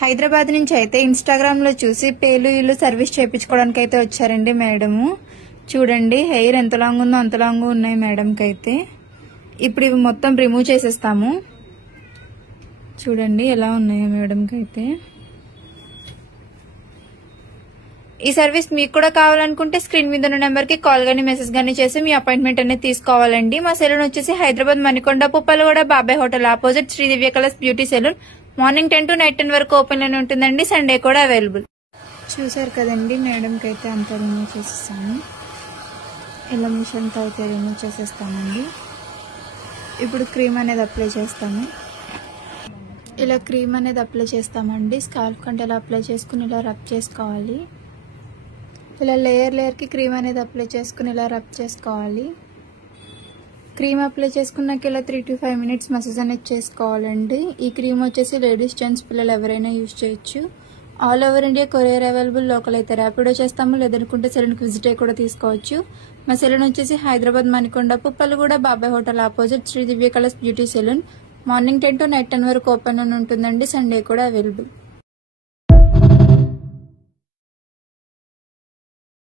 హైదరాబాద్ నుంచి అయితే ఇన్స్టాగ్రామ్ లో చూసి పేలు ఇల్లు సర్వీస్ చేయించుకోవడానికి అయితే వచ్చారండి మేడము. చూడండి హెయిర్ ఎంత లాంగ్ ఉందో అంత లాంగ్ ఉన్నాయి మేడంకి అయితే. ఇప్పుడు ఇవి మొత్తం రిమూవ్ చేసేస్తాము. చూడండి ఎలా ఉన్నాయో మేడంకి అయితే. ఈ సర్వీస్ మీకు కూడా కావాలనుకుంటే స్క్రీన్ మీద ఉన్న నెంబర్ కి కాల్ గానీ మెసేజ్ గానీ చేసి మీ అపాయింట్మెంట్ అనేది తీసుకోవాలండి. మా సెలూన్ వచ్చేసి Hyderabad Manikonda Puppalaguda Babai hotel opposite Sri Divya colours beauty salon. Morning 10 to night 10 వరకు ఓపెన్ లోనే ఉంటుందండి. సండే కూడా అవైలబుల్. చూసారు కదండి మేడంకి అయితే అంతా రిమూవ్ చేసేస్తాము. ఇలా మిషన్ తో అయితే రిమూవ్ చేసేస్తామండి. ఇప్పుడు క్రీమ్ అనేది అప్లై చేస్తాము. ఇలా క్రీమ్ అనేది అప్లై చేస్తామండి. స్కాల్ప్ కంటే ఇలా అప్లై చేసుకుని ఇలా రబ్ చేసుకోవాలి. ఇలా లేయర్ కి క్రీమ్ అనేది అప్లై చేసుకుని ఇలా రబ్ చేసుకోవాలి. క్రీమ్ అప్లై చేసుకున్నాక ఇలా 3 to 5 minutes మసాజ్ అనేది చేసుకోవాలండి. ఈ క్రీమ్ వచ్చేసి లేడీస్ జెంట్స్ పిల్లలు ఎవరైనా యూజ్ చేయొచ్చు. All over India courier available. Local అయితే ర్యాపిడో చేస్తాము, లేదనుకుంటే సెలూన్కి విజిట్ అయ్యి కూడా తీసుకోవచ్చు. మా సెలూన్ వచ్చేసి Hyderabad Manikonda Puppalaguda Babai hotel opposite Sri Divya colours beauty salon. Morning 10 to night 10 వరకు ఓపెన్ ఉంటుందండి. సండే కూడా అవైలబుల్.